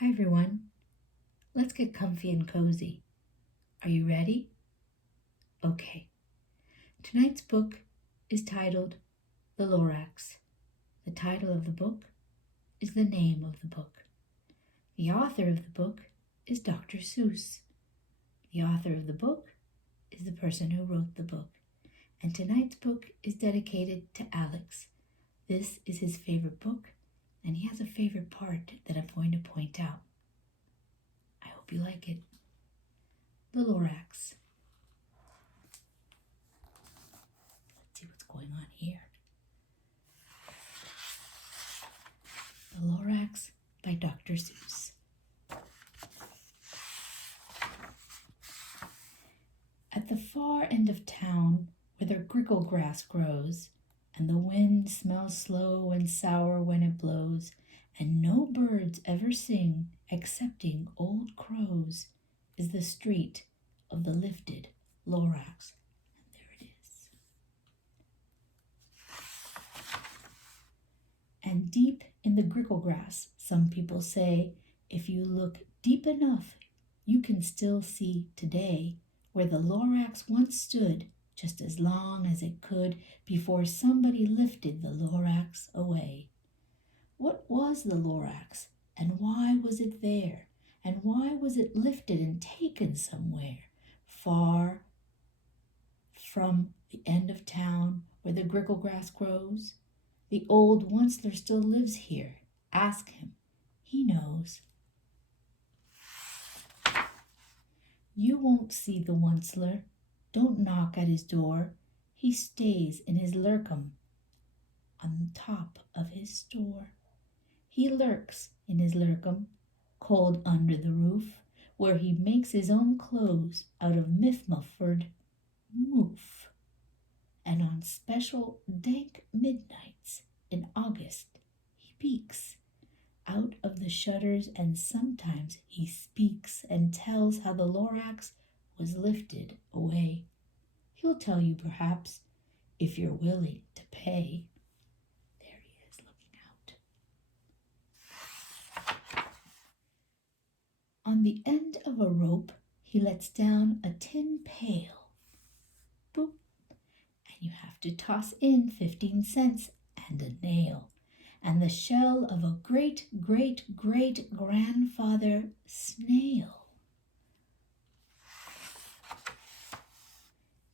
Hi everyone, let's get comfy and cozy. Are you ready? Okay. Tonight's book is titled The Lorax. The title of the book is the name of the book. The author of the book is Dr. Seuss. The author of the book is the person who wrote the book. And tonight's book is dedicated to Alex. This is his favorite book, and he has a favorite part that I'm going to point out. I hope you like it. The Lorax. Let's see what's going on here. The Lorax by Dr. Seuss. At the far end of town, where the grickle grass grows, and the wind smells slow and sour when it blows, and no birds ever sing excepting old crows, is the street of the lifted Lorax. And there it is. And deep in the grickle grass, some people say, if you look deep enough, you can still see today where the Lorax once stood, just as long as it could before somebody lifted the Lorax away. What was the Lorax, and why was it there, and why was it lifted and taken somewhere far from the end of town where the grickle grass grows? The old Once-ler still lives here. Ask him. He knows. You won't see the Once-ler. Don't knock at his door. He stays in his lurkum on top of his store. He lurks in his lurkum, cold under the roof, where he makes his own clothes out of mifmuffered moof. And on special dank midnights in August, he peeks out of the shutters, and sometimes he speaks and tells how the Lorax was lifted away. He'll tell you perhaps, if you're willing to pay. There he is looking out. On the end of a rope, he lets down a tin pail. Boop. And you have to toss in 15 cents and a nail, and the shell of a great-great-great-grandfather snail.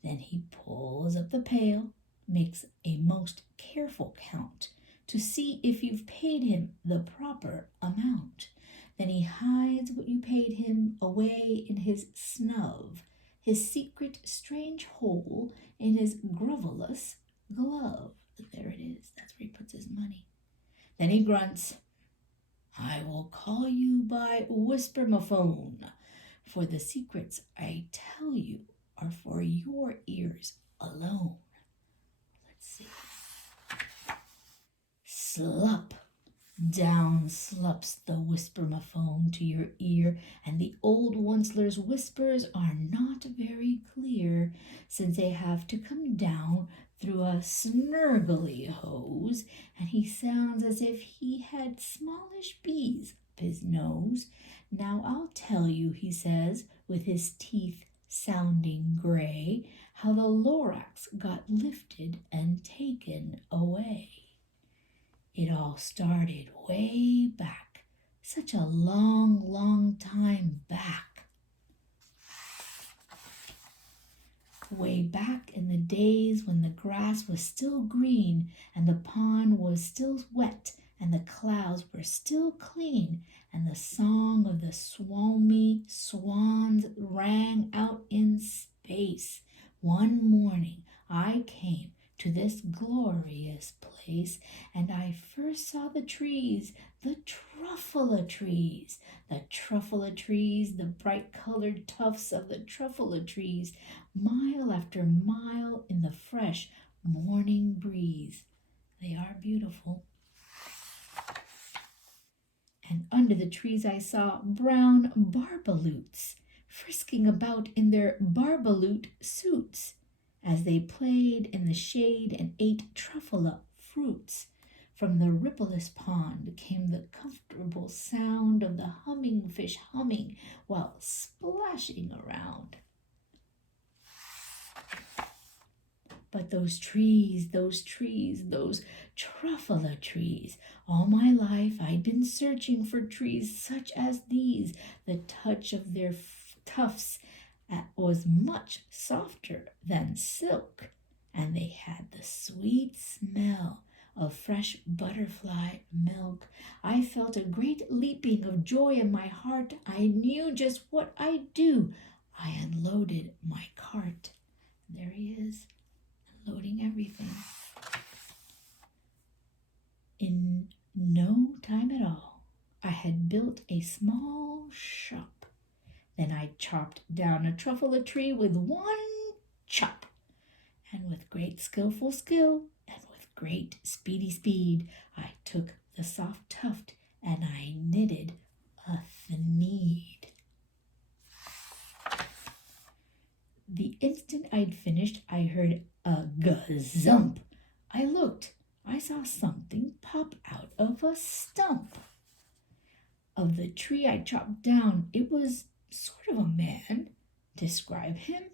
Then he pulls up the pail, makes a most careful count to see if you've paid him the proper amount. Then he hides what you paid him away in his snub, his secret strange hole in his grovelous glove. There it is. That's where he puts his money. Then he grunts, I will call you by whisper-ma-phone, for the secrets I tell you are for your ears alone. Let's see. Slop. Down slups the whisper-ma-phone to your ear, and the old Once-ler's whispers are not very clear, since they have to come down through a snurgly hose, and he sounds as if he had smallish bees up his nose. Now I'll tell you, he says, with his teeth sounding gray, how the Lorax got lifted and taken away. It all started way back, such a long, long time back. Way back in the days when the grass was still green and the pond was still wet and the clouds were still clean and the song of the swalmy swans rang out in space. One morning I came to this glorious place, and I first saw the trees, the Truffula trees, the bright-colored tufts of the Truffula trees, mile after mile in the fresh morning breeze. They are beautiful. And under the trees I saw brown barbaloots, frisking about in their barbaloot suits, as they played in the shade and ate Truffula fruits From the rippleless pond came the comfortable sound of the humming fish humming while splashing around. But those trees, those Truffula trees. All my life I'd been searching for trees such as these. The touch of their tufts was much softer than silk, and they had the sweet smell of fresh butterfly milk. I felt a great leaping of joy in my heart. I knew just what I'd do. I unloaded my cart. There he is, loading everything. In no time at all, I had built a small shop. Then I chopped down a Truffula tree with one chop, and with great skillful skill, and with great speedy speed, I took the soft tuft and I knitted a thneed. The instant I'd finished, I heard a gazump. I looked. I saw something pop out of a stump of the tree I chopped down. It was sort of a man. Describe him?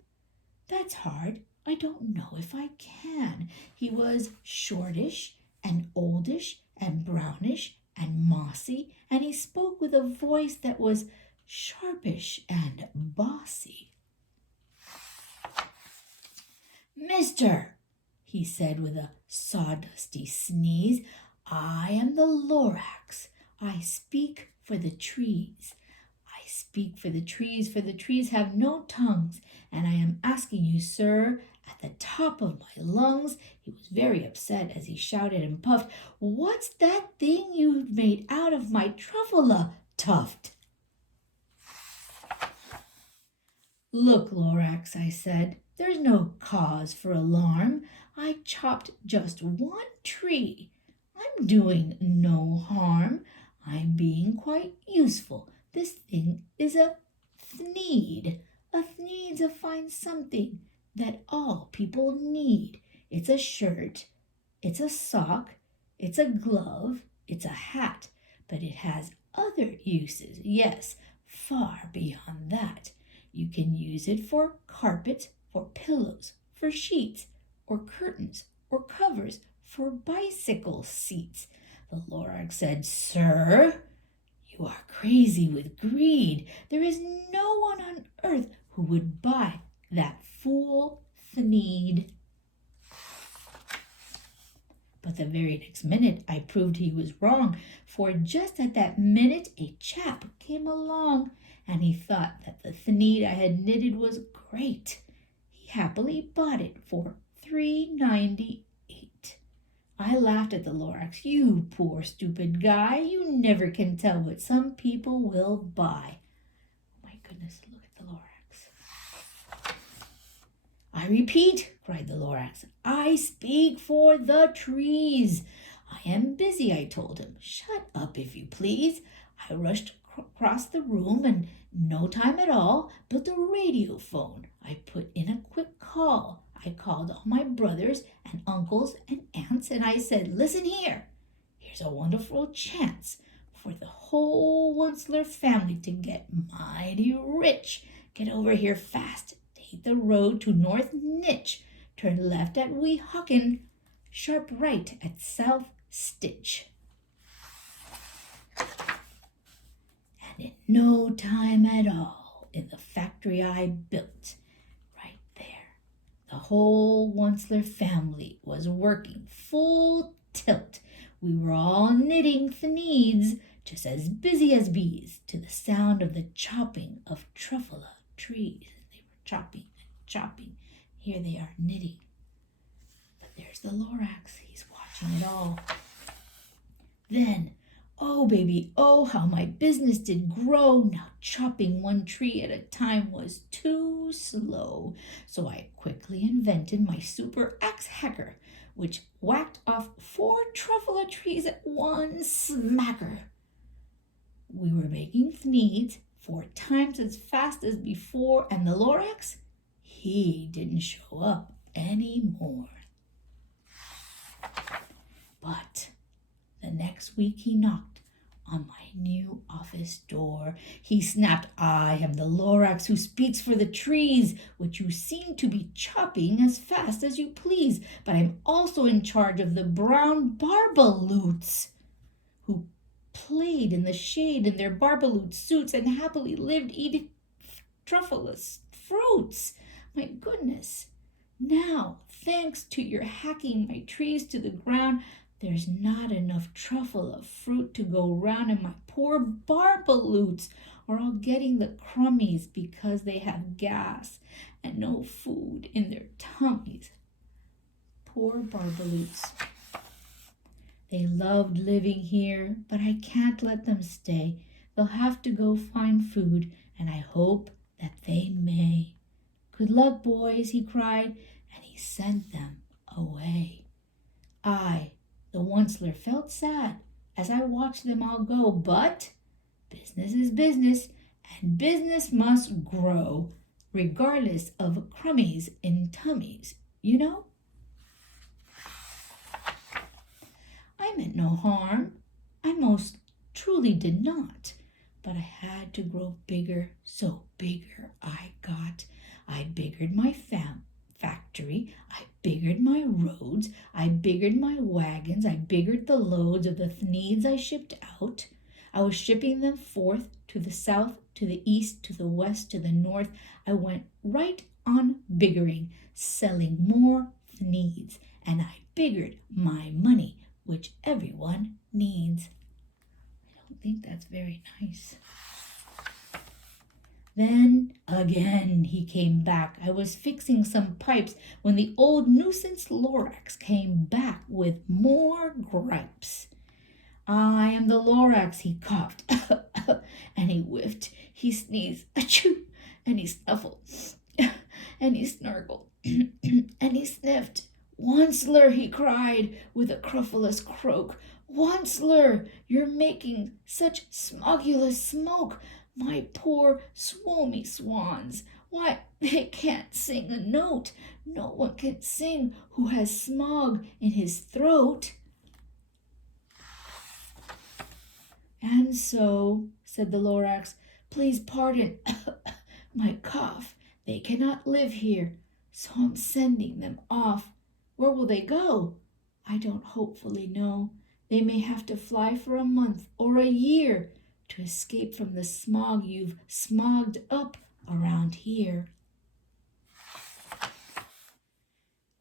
That's hard. I don't know if I can. He was shortish and oldish and brownish and mossy, and he spoke with a voice that was sharpish and bossy. "Mister," he said with a sawdusty sneeze, "I am the Lorax. I speak for the trees. I speak for the trees have no tongues, and I am asking you, sir, at the top of my lungs," he was very upset as he shouted and puffed, "what's that thing you've made out of my Truffula tuft?" "Look, Lorax," I said, "there's no cause for alarm. I chopped just one tree. I'm doing no harm. I'm being quite useful. This thing is a thneed. A thneed's a fine something that all people need. It's a shirt, it's a sock, it's a glove, it's a hat, but it has other uses, yes, far beyond that. You can use it for carpets, for pillows, for sheets, or curtains, or covers, for bicycle seats." The Lorax said, "Sir, you are crazy with greed. There is no one on earth who would buy that fool thneed." But the very next minute I proved he was wrong, for just at that minute a chap came along, and he thought that the thneed I had knitted was great. He happily bought it for $3.98. I laughed at the Lorax. "You poor stupid guy, you never can tell what some people will buy." Oh my goodness, look at the Lorax. "I repeat," cried the Lorax, "I speak for the trees. I am busy," I told him. "Shut up, if you please." I rushed across the room and no time at all built a radio phone. I put in a quick call. I called all my brothers and uncles and aunts, and I said, "Listen here. Here's a wonderful chance for the whole Once-ler family to get mighty rich. Get over here fast. Take the road to North Nitch. Turn left at Weehawken. Sharp right at South Stitch." And in no time at all, in the factory I built, right there, the whole Once-ler family was working full tilt. We were all knitting thneeds, just as busy as bees, to the sound of the chopping of Truffula trees. They were chopping and chopping. Here they are knitting. But there's the Lorax. He's watching it all. Then, oh baby, oh how my business did grow. Now chopping one tree at a time was too slow. So I quickly invented my super axe hacker, which whacked off 4 Truffula trees at one smacker. We were making thneeds 4 times as fast as before, and the Lorax, he didn't show up anymore. But The next week he knocked on my new office door. He snapped, "I am the Lorax who speaks for the trees, which you seem to be chopping as fast as you please. But I'm also in charge of the brown barbaloots, who played in the shade in their barbaloot suits and happily lived eating Truffula's fruits. My goodness. Now, thanks to your hacking my trees to the ground, there's not enough Truffula fruit to go round, and my poor barbaloots are all getting the crummies because they have gas and no food in their tummies." Poor barbaloots. They loved living here, but I can't let them stay. They'll have to go find food, and I hope that they may. "Good luck, boys," he cried, and he sent them away. I, the Once-ler, felt sad as I watched them all go, but business is business, and business must grow, regardless of crummies in tummies, you know? I meant no harm. I most truly did not. But I had to grow bigger, so bigger I got. I biggered my factory. I biggered my roads. I biggered my wagons. I biggered the loads of the needs I shipped out. I was shipping them forth to the south, to the east, to the west, to the north. I went right on biggering, selling more needs, and I biggered my money, which everyone needs. I don't think that's very nice. Then again he came back. I was fixing some pipes when the old nuisance Lorax came back with more gripes. "I am the Lorax," he coughed, and he whiffed, he sneezed, achoo, and he snuffled, and he snargled, and he sniffed. "Once-ler," he cried with a querulous croak. "Once-ler, you're making such smogulous smoke. My poor swoomy swans, why, they can't sing a note. No one can sing who has smog in his throat." "And so," said the Lorax, "please pardon my cough. They cannot live here, so I'm sending them off. Where will they go? I don't hopefully know. They may have to fly for a month or a year to escape from the smog you've smogged up around here."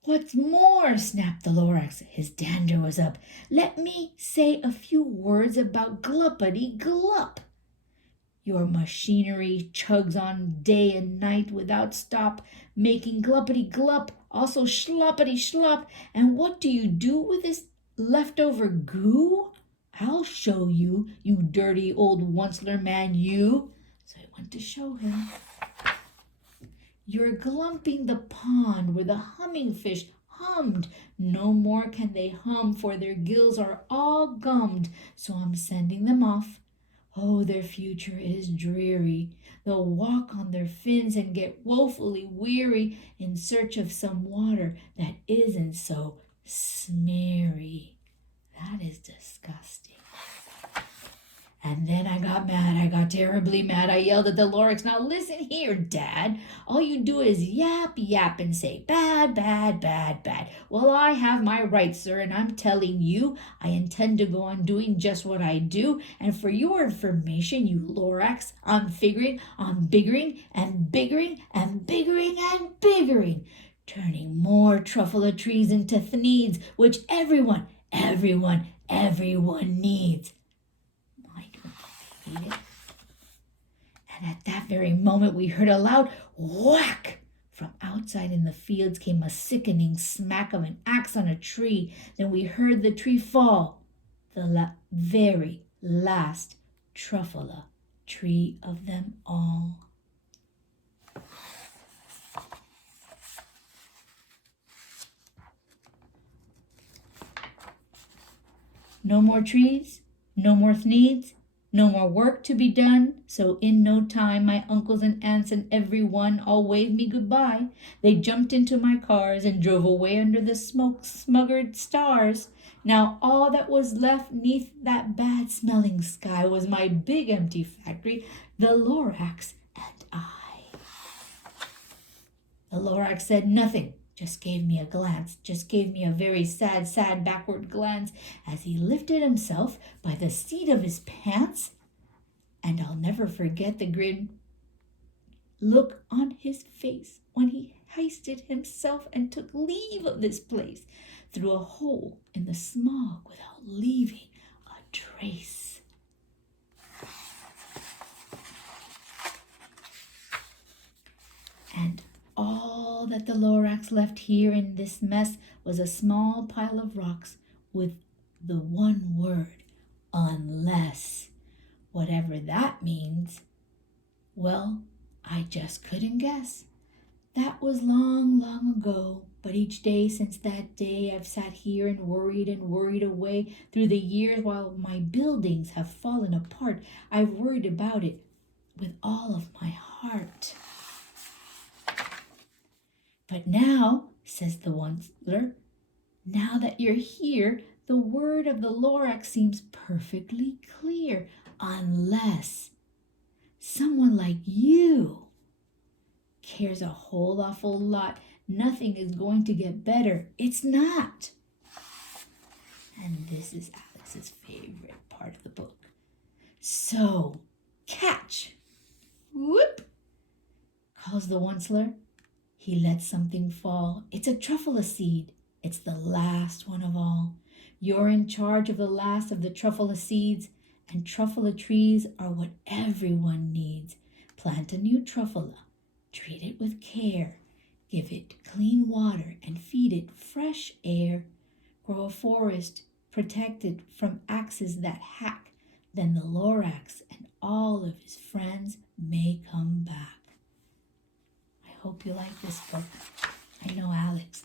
"What's more," snapped the Lorax, his dander was up, "let me say a few words about gluppity-glup. Your machinery chugs on day and night without stop, making gluppity-glup, also sloppity-slop. And what do you do with this leftover goo? I'll show you, you dirty old Once-ler man, you." So I went to show him. "You're glumping the pond where the humming fish hummed. No more can they hum, for their gills are all gummed, so I'm sending them off. Oh, their future is dreary. They'll walk on their fins and get woefully weary in search of some water that isn't so smeary." That is disgusting. And then I got mad. I got terribly mad. I yelled at the Lorax, "Now listen here, Dad. All you do is yap, yap, and say bad, bad, bad, bad. Well, I have my rights, sir, and I'm telling you, I intend to go on doing just what I do. And for your information, you Lorax, I'm figuring on biggering and biggering and biggering and biggering, turning more Truffula trees into thneeds, which everyone needs." And at that very moment we heard a loud whack. From outside in the fields came a sickening smack of an axe on a tree. Then we heard the tree fall, the very last Truffula tree of them all. No more trees, no more needs, no more work to be done, so in no time my uncles and aunts and every one all waved me goodbye. They jumped into my cars and drove away under the smoke-smuggered stars. Now all that was left neath that bad-smelling sky was my big empty factory, the Lorax, and I. The Lorax said nothing, just gave me a glance, just gave me a very sad backward glance as he lifted himself by the seat of his pants, and I'll never forget the grin look on his face when he hoisted himself and took leave of this place through a hole in the smog without leaving a trace. And all that the Lorax left here in this mess was a small pile of rocks with the one word, unless. Whatever that means, well, I just couldn't guess. That was long, long ago, but each day since that day I've sat here and worried away through the years while my buildings have fallen apart. I've worried about it with all of my heart. But now, says the Once-ler, now that you're here, the word of the Lorax seems perfectly clear, unless someone like you cares a whole awful lot. Nothing is going to get better. It's not. And this is Alex's favorite part of the book. So, catch! Whoop! Calls the Once-ler. He lets something fall. It's a Truffula seed. It's the last one of all. You're in charge of the last of the Truffula seeds, and Truffula trees are what everyone needs. Plant a new Truffula. Treat it with care. Give it clean water and feed it fresh air. Grow a forest protected from axes that hack. Then the Lorax and all of his friends may come back. I hope you like this book. I know Alex